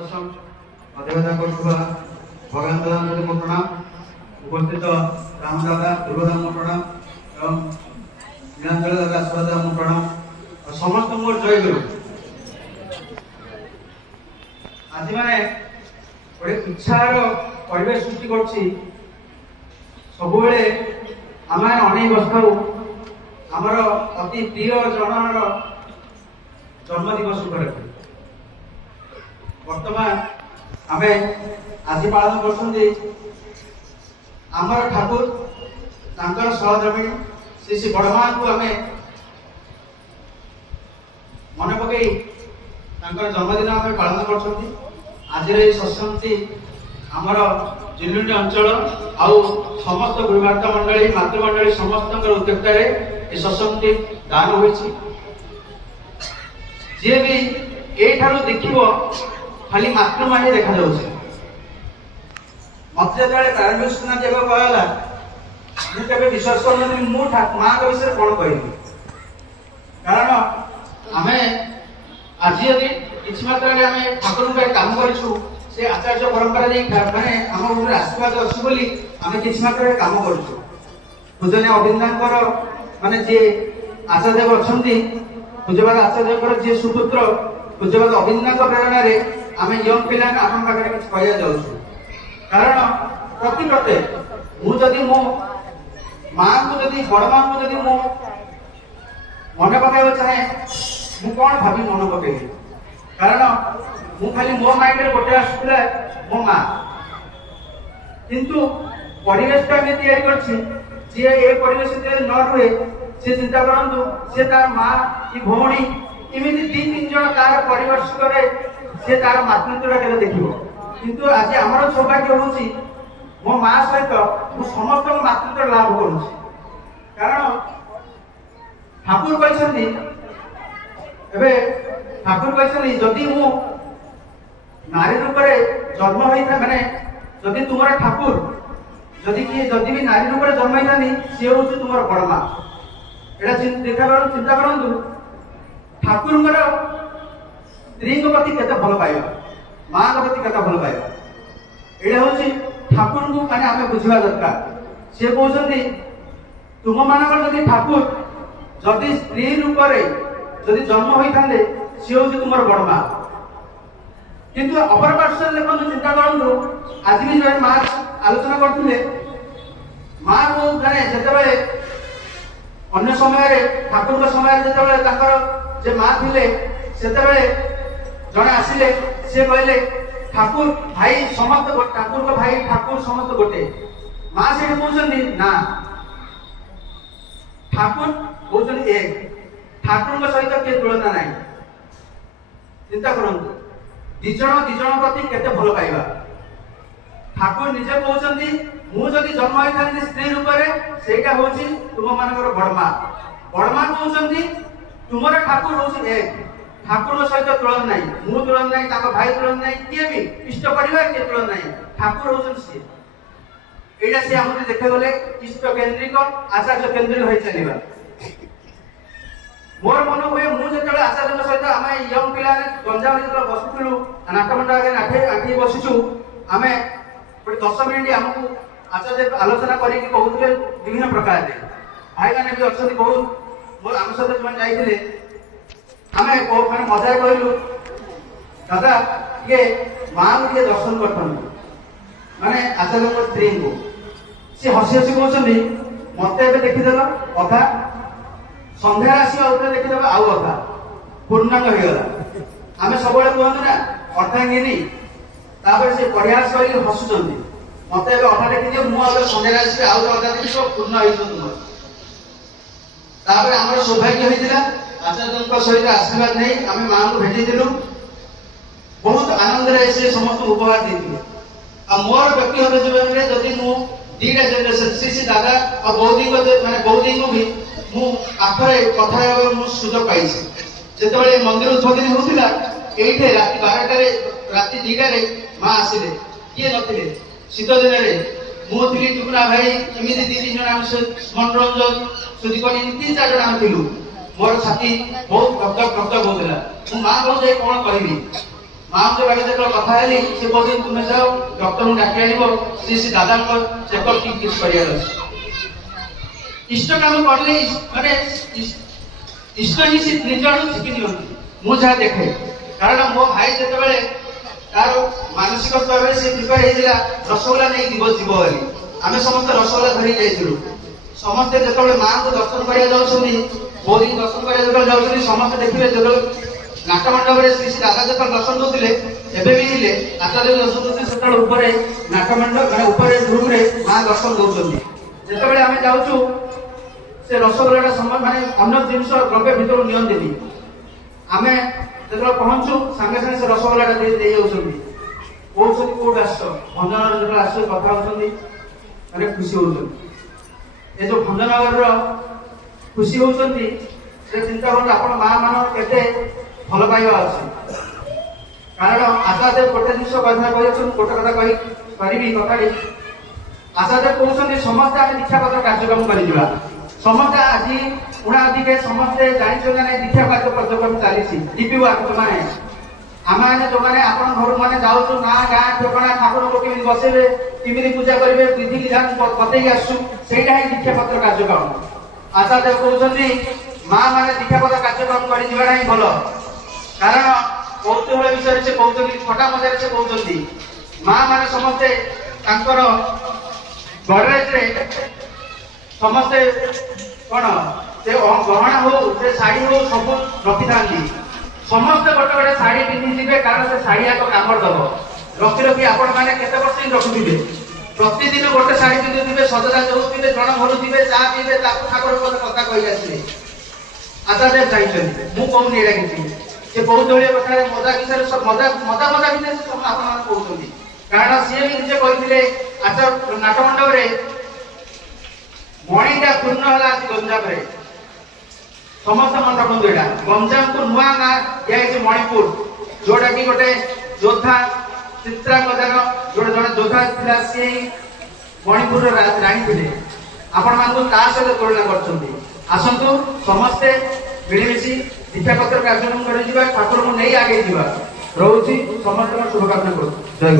ଅଧିବାଦ କରୁଥିବା ଭଗବାନ ଦାଦାଙ୍କୁ ମୋ ପ୍ରଣାମ। ଉପସ୍ଥିତ ରାମ ଦାଦା, ଦୁର୍ଗଦାଙ୍କୁ ପ୍ରଣାମ ଏବଂ ନୀଳାଞ୍ଚଳ ଦାଦା, ସୁଭଦ୍ରାଙ୍କୁ ପ୍ରଣାମ। ସମସ୍ତଙ୍କୁ ମୋର ଜୟ ଗୁରୁ। ଆଜି ମାନେ ଗୋଟେ ଇଚ୍ଛାର ପରିବେଶ ସୃଷ୍ଟି କରୁଛି। ସବୁବେଳେ ଆମେ ଅନେକ ବସିଥାଉ ଆମର ଅତି ପ୍ରିୟ ଜଣର ଜନ୍ମ ଦିବସ ଉପରେ। ବର୍ତ୍ତମାନ ଆମେ ଆଜି ପାଳନ କରୁଛନ୍ତି ଆମର ଠାକୁର, ତାଙ୍କର ସହଧର୍ମିଣୀ ଶ୍ରୀ ଶ୍ରୀ ବଡ଼ମାଙ୍କୁ ଆମେ ମନେ ପକାଇ ତାଙ୍କର ଜନ୍ମଦିନ ଆମେ ପାଳନ କରୁଛନ୍ତି। ଆଜିର ଏହି ସତ୍ସଙ୍ଗଟି ଆମର ଜିଲ୍ଲୁଣ୍ଡି ଅଞ୍ଚଳ ଆଉ ସମସ୍ତ ଗୁରୁବାର୍ତ୍ତା ମଣ୍ଡଳୀ, ମାତୃମଣ୍ଡଳୀ ସମସ୍ତଙ୍କର ଉଦ୍ୟୋକ୍ତାରେ ଏ ସତ୍ସଙ୍ଗଟି ଦାନ ହୋଇଛି। ଯିଏ ବି ଏଇଠାରୁ ଦେଖିବ ଖାଲି ମାତୃମା ହିଁ ଦେଖାଯାଉଛି। ମତେ ଯେତେବେଳେ ପ୍ରାରମ୍ଭିକ ସୂଚନା ଦେବାକୁ କୁହାଗଲା, ମୁଁ କେବେ ବିଶ୍ୱାସ କରୁନଥିଲି ମୁଁ ମାଙ୍କ ବିଷୟରେ କଣ କହିବି। କାରଣ ଆମେ ଆଜି ଯଦି କିଛି ମାତ୍ରାରେ ଆମେ ଠାକୁରଙ୍କ ପାଇଁ କାମ କରିଛୁ, ସେ ଆଚାର୍ଯ୍ୟ ପରମ୍ପରା ଦେଇ ମାନେ ଆମ ଉପରେ ଆଶୀର୍ବାଦ ଅଛି ବୋଲି ଆମେ କିଛି ମାତ୍ରାରେ କାମ କରୁଛୁ। ପୂଜନୀୟ ଅବିନ୍ଦାଙ୍କର ମାନେ ଯିଏ ଆଚାର୍ଯ୍ୟ ଅଛନ୍ତି, ପୂଜ୍ୟପାଦ ଆଚାର୍ଯ୍ୟଙ୍କର ଯିଏ ସୁପୁତ୍ର ପୂଜ୍ୟପାଦ ଅବିନ୍ଦାଙ୍କ ପ୍ରେରଣାରେ ଆମେ ୟଙ୍ଗ ପିଲାଙ୍କୁ ଆପଣଙ୍କ ପାଖରେ କିଛି କହିବାକୁ ଯାଉଛୁ। କାରଣ ପ୍ରତ୍ୟେକ ମୁଁ ଯଦି ମୋ ମାଙ୍କୁ ଯଦି ବଡ ମାଙ୍କୁ ଯଦି ମୁଁ ମନେ ପକାଇବାକୁ ଚାହେଁ, ମୁଁ କଣ ଭାବି ମନେ ପକେଇବି। କାରଣ ମୁଁ ଖାଲି ମୋ ମାଇଣ୍ଡରେ ଗୋଟେ ଆସୁଥିଲା ମୋ ମା। କିନ୍ତୁ ପରିବେଶଟା ଆମେ ତିଆରି କରିଛି, ଯିଏ ଏ ପରିବେଶ ନ ରୁହେ ସେ ଚିନ୍ତା କରନ୍ତୁ, ସେ ତାର ମା କି ଭଉଣୀ ଏମିତି ଦି ତିନି ଜଣ ତାର ପରିବେଶରେ ସେ ତାର ମାତୃତ୍ୱଟା କେବେ ଦେଖିବ। କିନ୍ତୁ ଆଜି ଆମର ସୌଭାଗ୍ୟ ହଉଛି ମୋ ମା ସହିତ ମୁଁ ସମସ୍ତଙ୍କ ମାତୃତ୍ୱ ଲାଭ କରୁଛି। କାରଣ ଠାକୁର କହିଛନ୍ତି, ଏବେ ଠାକୁର କହିଛନ୍ତି ଯଦି ମୁଁ ନାରୀ ରୂପରେ ଜନ୍ମ ହୋଇଥାଏ, ମାନେ ଯଦି ତୁମର ଠାକୁର ଯଦି ବି ନାରୀ ରୂପରେ ଜନ୍ମ ହେଇଥାନ୍ତି, ସିଏ ହଉଛି ତୁମର ବଡ ମା। ଏଇଟା ଚିନ୍ତା କରନ୍ତୁ, ଠାକୁରଙ୍କର ସ୍ତ୍ରୀଙ୍କ ପ୍ରତି କେତେ ଭଲ ପାଇବା, ମାଙ୍କ ପ୍ରତି କେତେ ଭଲ ପାଇବା। ଏଇଟା ହଉଛି ଠାକୁରଙ୍କୁ ମାନେ ଆମେ ବୁଝିବା ଦରକାର। ସିଏ କହୁଛନ୍ତି ତୁମ ମାନଙ୍କର ଯଦି ଠାକୁର ଯଦି ସ୍ତ୍ରୀ ରୂପରେ ଯଦି ଜନ୍ମ ହୋଇଥାନ୍ତେ, ସିଏ ହଉଛି ତୁମର ବଡ ମା। କିନ୍ତୁ ଅପର ପାର୍ଶ୍ୱରେ ଦେଖନ୍ତୁ, ଚିନ୍ତା କରନ୍ତୁ, ଆଜି ବି ଜଣେ ମା ଆଲୋଚନା କରୁଥିଲେ, ମା ମାନେ ଯେତେବେଳେ ଅନ୍ୟ ସମୟରେ ଠାକୁରଙ୍କ ସମୟରେ ଯେତେବେଳେ ତାଙ୍କର ଯେ ମା ଥିଲେ, ସେତେବେଳେ ଜଣେ ଆସିଲେ, ସେ କହିଲେ ଠାକୁର ଭାଇ ସମସ୍ତେ ଠାକୁରଙ୍କ ଭାଇ ଠାକୁର ସମସ୍ତେ ଗୋଟେ। ମା ସେଠି କହୁଛନ୍ତି ନା, ଠାକୁର କହୁଛନ୍ତି ଏକ, ଠାକୁରଙ୍କ ସହିତ କିଏ ତୁଳନା ନାହିଁ। ଚିନ୍ତା କରନ୍ତୁ, ଦି ଜଣ ପ୍ରତି କେତେ ଭଲ ପାଇବା। ଠାକୁର ନିଜେ କହୁଛନ୍ତି ମୁଁ ଯଦି ଜନ୍ମ ହେଇଥାନ୍ତି ସ୍ତ୍ରୀ ରୂପରେ, ସେଇଟା ହଉଛି ତୁମ ମାନଙ୍କର ବଡ ମା। ବଡ ମା କହୁଛନ୍ତି ତୁମର ଠାକୁର ହଉଛି ଏକ, ଠାକୁରଙ୍କ ସହିତ ତୁଳନା ନାହିଁ। ମୁଁ ତୁଳନା ନାହିଁ, ତାଙ୍କ ଭାଇ ତୁଳନା ନାହିଁ, କିଏ ବି ଇଷ୍ଟ ପରିବାର କିଏ ତୁଳନା ନାହିଁ। ଠାକୁର ହଉଛନ୍ତି ସିଏ। ଏଇଟା ସେ ଆମକୁ ଦେଖାଗଲେ ଇଷ୍ଟ କେନ୍ଦ୍ରିକ, ଆଚାର୍ଯ୍ୟ କେନ୍ଦ୍ରିକ ହୋଇ ଚାଲିବା। ମୋର ମନେ ହୁଏ, ମୁଁ ଯେତେବେଳେ ଆଚାର୍ଯ୍ୟଙ୍କ ସହିତ ଆମେ ୟଙ୍ଗ ପିଲାମାନେ ଗଞ୍ଜାମ ଯେତେବେଳେ ବସୁଥିଲୁ, ନାଟମଣ୍ଡ ଆଗରେ ଆଣ୍ଠି ବସିଛୁ, ଆମେ ଗୋଟେ 10 ମିନିଟ୍ ଆମକୁ ଆଚାର୍ଯ୍ୟ ଆଲୋଚନା କରିକି କହୁଥିଲେ ବିଭିନ୍ନ ପ୍ରକାରରେ। ଭାଇମାନେ ବି ଅଛନ୍ତି ବହୁତ, ମୋର ଆମ ସହିତ ସେମାନେ ଯାଇଥିଲେ। ଆମେ ମାନେ ମଜାରେ କହିଲୁ, ଦାଦା ଟିକେ ମାଙ୍କୁ ଟିକେ ଦର୍ଶନ କରିଥାନ୍ତୁ, ମାନେ ଆଚାର୍ଯ୍ୟଙ୍କ ସ୍ତ୍ରୀଙ୍କୁ। ସେ ହସି ହସି କହୁଛନ୍ତି ମତେ ଏବେ ଦେଖିଦେଲ ଅଧା, ସନ୍ଧ୍ୟାରେ ଆସିବା ଉତ୍ତର ଦେଖିଦେବା ଆଉ ଅଧା, ପୂର୍ଣ୍ଣାଙ୍ଗ ହେଇଗଲା। ଆମେ ସବୁବେଳେ କୁହନ୍ତୁ ନା ଅର୍ଦ୍ଧାଙ୍ଗିନୀ, ତାପରେ ସେ ପରିହାସ କରିକି ହସୁଛନ୍ତି, ମତେ ଏବେ ଅଧା ଦେଖିଦିଅ, ମୁଁ ଆଉ ସନ୍ଧ୍ୟାରେ ଆସିବି ଆଉ ଅଧା ଦେଖିବ, ପୂର୍ଣ୍ଣ ହେଇଯିବ ତୁମର। ତାପରେ ଆମର ସୌଭାଗ୍ୟ ହେଇଥିଲା, ଆଚାର୍ଯ୍ୟଙ୍କ ସହିତ ଆଶୀର୍ବାଦ ନେଇ ଆମେ ମାଙ୍କୁ ଭେଟିଥିଲୁ। ବହୁତ ଆନନ୍ଦରେ ସେ ସମସ୍ତଙ୍କୁ ଉପହାର ଦେଇଥିଲେ। ଆଉ ମୋର ବ୍ୟକ୍ତିଗତ ଜୀବନରେ ଯଦି ମୁଁ ଦିଟା ଜେନେରେସନ ଶ୍ରୀ ଦାଦା ଆଉ ବୌଦ୍ଧିକ ମାନେ ବୌଦ୍ଧିଙ୍କୁ ବି ମୁଁ ପାଖରେ କଥା ହେବାକୁ ମୁଁ ସୁଯୋଗ ପାଇଛି। ଯେତେବେଳେ ମନ୍ଦିର ଉଦ୍বোଧନ ହେଉଥିଲା, ଏଇଠି ରାତି 12ଟାରେ ରାତି 2ଟାରେ ମା ଆସିଲେ, କିଏ ନଥିଲେ। ଶୀତ ଦିନରେ ମୁଁ ଥିଲି, ଟୁକୁନା ଭାଇ, ଏମିତି 2-3 ଜଣ ଆମେ ମନୋରଞ୍ଜନ ସୁଦୀପନୀ 3-4 ଜଣ ଆମେ ଥିଲୁ। ମୋର ଛାତି ବହୁତ କଷ୍ଟ ହଉଥିଲା। ମୁଁ ମା କହୁଛି କଣ କହିବି। ମାଆଙ୍କ ପାଖରେ ଯେତେବେଳେ କଥା ହେଲି ସେ କହୁଛନ୍ତି ତୁମେ ଯାଅ ଡକ୍ଟରଙ୍କୁ ଡାକି ଆଣିବ ଶ୍ରୀ ଦାଦାଙ୍କ ଚେକଅପ୍ କିଛି କରିବାର ଅଛି। ଇଷ୍ଟ କାମ କଲେ ମାନେ ଇଷ୍ଟ ହିଁ ସେ ନିଜ ଆଡୁ ଶିଖି ନିଅନ୍ତି। ମୁଁ ଯାହା ଦେଖେ, କାରଣ ମୋ ଭାଇ ଯେତେବେଳେ ତାର ମାନସିକ ସ୍ତରରେ ସେ ପ୍ରିପେୟାର ହେଇଥିଲା ରସଗୋଲା ନେଇକି ଯିବ ବୋଲି, ଆମେ ସମସ୍ତେ ରସଗୋଲା ଧରିକି ଯାଇଥିଲୁ। ସମସ୍ତେ ଯେତେବେଳେ ମାଆଙ୍କୁ ଦର୍ଶନ କରିବାକୁ ଯାଉଛନ୍ତି, ବୋଉଙ୍କୁ ଦର୍ଶନ କରିବାକୁ ଯେତେବେଳେ ଯାଉଛନ୍ତି, ସମସ୍ତେ ଦେଖିବେ ଯେତେବେଳେ ନାଟ ମଣ୍ଡପରେ ଶ୍ରୀ ଦାଦା ଯେତେବେଳେ ଦର୍ଶନ ଦଉଥିଲେ, ଏବେ ବି ହେଲେ ଆଚାର୍ଯ୍ୟ ଦର୍ଶନ ଦଉଥିଲେ, ସେତେବେଳେ ଉପରେ ନାଟ ମଣ୍ଡପ ମାନେ ଉପରେ ରୁମରେ ମା ଦର୍ଶନ ଦଉଛନ୍ତି। ଯେତେବେଳେ ଆମେ ଯାଉଛୁ ସେ ରସଗୋଲାଟା ମାନେ ଅନ୍ୟ ଜିନିଷ ଦ୍ରବ୍ୟ ଭିତରୁ ନିଅନ୍ତିନି। ଆମେ ଯେତେବେଳେ ପହଞ୍ଚୁ ସାଙ୍ଗେ ସାଙ୍ଗେ ସେ ରସଗୋଲାଟା ଦେଇ ଯାଉଛନ୍ତି, କହୁଛନ୍ତି କୋଉଠି ଆସିଛ, ଭଞ୍ଜନଗର ଯେତେବେଳେ ଆସୁଛୁ କଥା ହଉଛନ୍ତି, ମାନେ ଖୁସି ହଉଛନ୍ତି। ଏ ଯୋଉ ଭଞ୍ଜନଗରର ଖୁସି ହଉଛନ୍ତି, ସେ ଚିନ୍ତା କରନ୍ତୁ ଆପଣ ମା ମାନଙ୍କର କେତେ ଭଲ ପାଇବା ଅଛି। କାରଣ ଆଚାର୍ଯ୍ୟ ଗୋଟେ ଜିନିଷ କଥା କହିଛନ୍ତି, ଗୋଟେ କଥା କରିବି କଥାଟି, ଆଚାର୍ଯ୍ୟ କହୁଛନ୍ତି ସମସ୍ତେ ଆମେ ଦୀକ୍ଷାପତ୍ର କାର୍ଯ୍ୟକ୍ରମ କରିଯିବା। ସମସ୍ତେ ଆଜି ଉଣାଧିକେ ସମସ୍ତେ ଜାଣିଛନ୍ତି ନା ଦୀକ୍ଷା କାର୍ଯ୍ୟକ୍ରମ ଚାଲିଛି। ଡିପିଓ ଯୋଉମାନେ ଆମେ ଯୋଉମାନେ ଆପଣଙ୍କ ଘରୁ ମାନେ ଯାଉଛୁ ନା ଗାଁ ଠିକଣା ଠାକୁରଙ୍କୁ କେମିତି ବସେଇବେ, କେମିତି ପୂଜା କରିବେ, ବିଧି ବିଧାନ ବତେଇକି ଆସୁଛୁ, ସେଇଟା ହିଁ ଦୀକ୍ଷାପତ୍ର କାର୍ଯ୍ୟକ୍ରମ। ଆଚାର୍ଯ୍ୟ କହୁଛନ୍ତି ମା ମାନେ ଦୀକ୍ଷାପତ୍ର କାର୍ଯ୍ୟକ୍ରମ କରିଯିବାଟା ହିଁ ଭଲ। କାରଣ କୌତୁହଳ ବିଷୟରେ ସେ କହୁଛନ୍ତି, ଛୋଟା ମଜାରେ ସେ କହୁଛନ୍ତି ମା ମାନେ ସମସ୍ତେ ତାଙ୍କର ଗଡରେଜରେ ସମସ୍ତେ କଣ ସେ ଗହଣା ହଉ ସେ ଶାଢୀ ହଉ ସବୁ ରଖିଥାନ୍ତି। ସମସ୍ତେ ଗୋଟେ ଗୋଟେ ଶାଢୀ ପିନ୍ଧିଯିବେ, କାରଣ ସେ ଶାଢୀ ଆଗ କାମର ଦବ। ରଖି ରଖି ଆପଣ ମାନେ କେତେ ବର୍ଷ ହିଁ ରଖୁଥିବେ, ପ୍ରତିଦିନ ଗୋଟେ ଶାଢୀ ପିନ୍ଧୁଥିବେ, ସଜସାଜ ହଉଥିବେ, ଜଣ ଭରୁଥିବେ, ଚା ପିଇବେ, ତାକୁ ଠାକୁର କଥା କହି ଆସିବେ। ଆଚାର୍ଯ୍ୟ ଚାହିଁଛନ୍ତି, ମୁଁ କହୁନି ଏଇଟା କିଛି, ସେ କୌତୁହଳୀୟ କଥାରେ ମଜା ବିଷୟରେ ମଜା ଭିତରେ ସେ ସବୁ ଆପଣମାନେ କହୁଛନ୍ତି। କାରଣ ସିଏ ବି ନିଜେ କହିଥିଲେ ଆଚାର୍ଯ୍ୟ ନାଟ ମଣ୍ଡପରେ ମଣିଟା ପୂର୍ଣ୍ଣ ହେଲା ଆଜି ଗଞ୍ଜାମରେ। ସମସ୍ତ ମନେ ରଖନ୍ତୁ, ଏଇଟା ଗଞ୍ଜାମକୁ ନୂଆ ନାଁ ଦିଆଯାଇଛି ମଣିପୁର, ଯୋଉଟା କି ଗୋଟେ ଯୋଦ୍ଧା ଚିତ୍ରାଙ୍ଗଦାର ଗୋଟେ ଜଣେ ଯୋଦ୍ଧା ଥିଲା, ସିଏ ମଣିପୁରର ରାଣୀ ଥିଲେ। ଆପଣ ମାନଙ୍କୁ ତା ସହିତ ତୁଳନା କରୁଛନ୍ତି। ଆସନ୍ତୁ ସମସ୍ତେ ମିଳିମିଶି ଦୀକ୍ଷାପତ୍ର କାର୍ଯ୍ୟକ୍ରମ କରିଯିବା, ଠାକୁରଙ୍କୁ ନେଇ ଆଗେଇ ଯିବା। ରହୁଛି ସମସ୍ତଙ୍କ ଶୁଭକାମନା କରୁଛି। ଜୟ ଗୁରୁ।